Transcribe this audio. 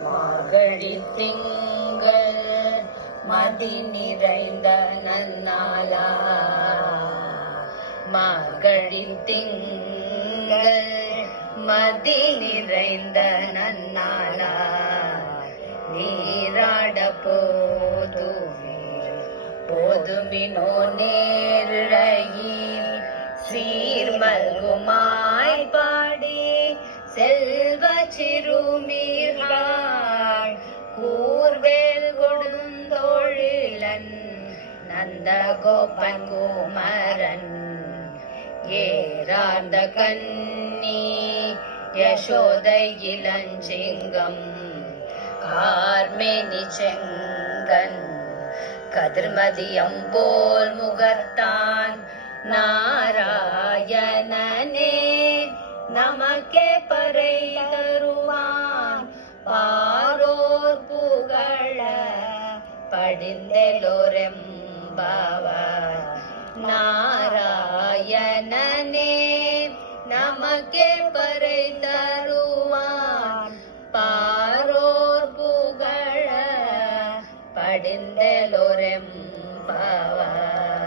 மார்கழி திங்கள் மதி நிறைந்த நன்னாளா? மார்கழி திங்கள் மதி நிறைந்த நன்னாளா? நீராட போதுமே போதுமினோ நேரிழையில் சீர்மல்குமாய் பாடி செல்வ சிறுமீ கொடுந்தொழிலன் நந்த கோபன் குமரன் ஏராந்த கண்ணி யசோதை இளஞ்சிங்கம் கார்மேனி செங்கன் கதிர்மதியம் போல் முகத்தான் நாராயணனே. நமக்கே பறை படிந்தெலோரெம்பாவார் நாராயணனே நமக்கே பறை தருவான் பாரோர் புகழ படிந்தெலோரெம்பாவார்